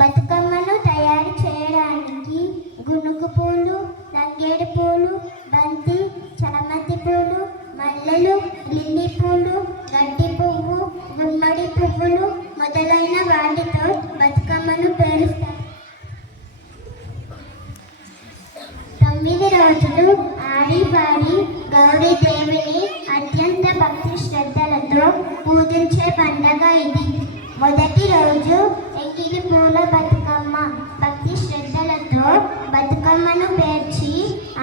బతుకమ్మను తయారు చేయడానికి గునుగు పూలు, తంగేడు పూలు, బంతి, చామంతి పూలు, మల్లెలు, లిల్లీ పూలు, గడ్డి పువ్వు, గుమ్మడి పువ్వులు మొదలైన వాటితో బతుకమ్మను పేరుస్తారు. 9 రోజులు ఆడిపాడి గౌరీదేవిని అత్యంత భక్తి శ్రద్ధలతో పూజించే పండగ ఇది. మొదటి రోజు ఎంగిలి పూల బతుకమ్మ. భక్తి శ్రద్ధలతో బతుకమ్మను పేర్చి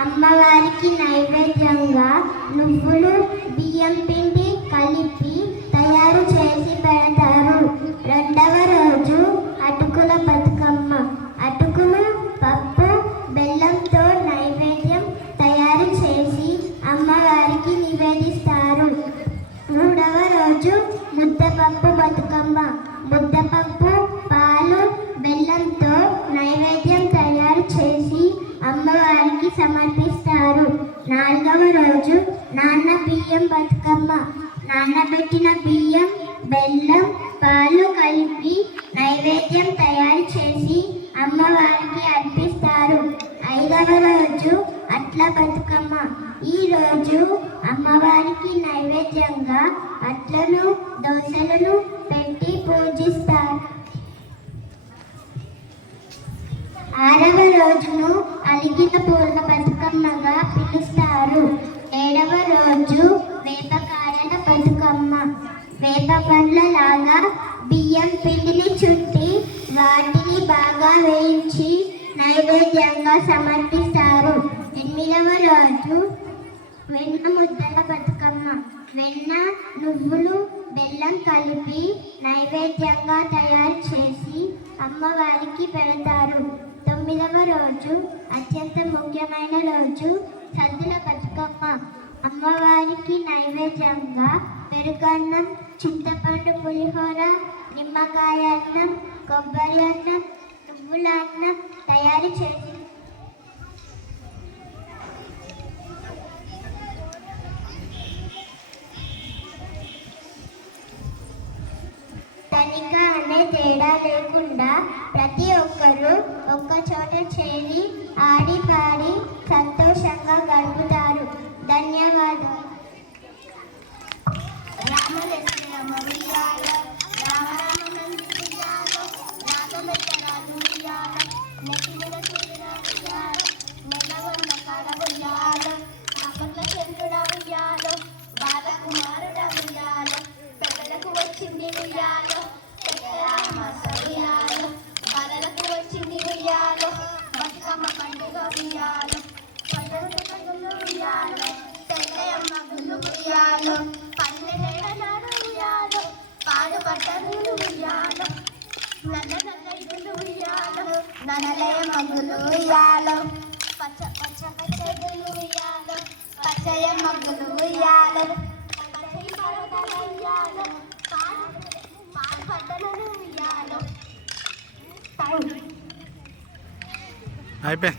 అమ్మవారికి నైవేద్యంగా నువ్వులు, బియ్యం పిండి కలిపి తయారు చేసి పెడతారు. రెండవ రోజు అటుకుల బతుకమ్మ. అటుకులు, పప్పు, బెల్లంతో నైవేద్యం తయారు చేసి అమ్మవారికి నివేదిస్తారు. మూడవ రోజు ముద్దపప్పు బతుకమ్మ. ముద్దపప్పు, పాలు, బెల్లంతో నైవేద్యం తయారు చేసి అమ్మవారికి సమర్పిస్తారు. నాలుగవ రోజు నాన్న బియ్యం బతుకమ్మ. నానబెట్టిన బియ్యం, బెల్లం, పాలు కలిపి నైవేద్యం తయారు చేసి అమ్మవారికి అర్పిస్తారు. 5వ రోజు అట్ల బతుకమ్మ. ఈ రోజు అమ్మవారికి నైవేద్యంగా అట్లను, దోసలను పెట్టి పూజిస్తారు. 6వ రోజును అలిగిన పూల బతుకమ్మగా పిలుస్తారు. 7వ రోజు వేపకాయల బతుకమ్మ. వేప పండ్ల లాగా బియ్యం పిండిని చుట్టి వాటిని బాగా వేయించి నైవేద్యంగా సమర్పిస్తారు. 8వ రోజు వెన్న ముద్దల బతుకమ్మ. వెన్న, నువ్వులు, బెల్లం కలిపి నైవేద్యంగా తయారు చేసి అమ్మవారికి పెడతారు. 9వ రోజు అత్యంత ముఖ్యమైన రోజు సద్దుల బతుకమ్మ. అమ్మవారికి నైవేద్యంగా పెరుగన్నం, చింతపండు పులిహోర, నిమ్మకాయ అన్నం, కొబ్బరి అన్నం, నువ్వుల అన్నం తయారు చేసి తనిఖ అనే తేడా లేకుండా ప్రతి ఒక్కరూ ఒక్క చోట చేరి ఆడి పాడి సంతోషంగా గడుపుతారు. ధన్యవాదాలు. ననలయ మగ్గులు ఉయ్యాలో, పచ్చ పచ్చ పచ్చగులు ఉయ్యాలో, పచ్చయ మగ్గులు ఉయ్యాలో, పచ్చయి పరదల ఉయ్యాలో, పాలు పడ్డలను ఉయ్యాలో. అయిపోయి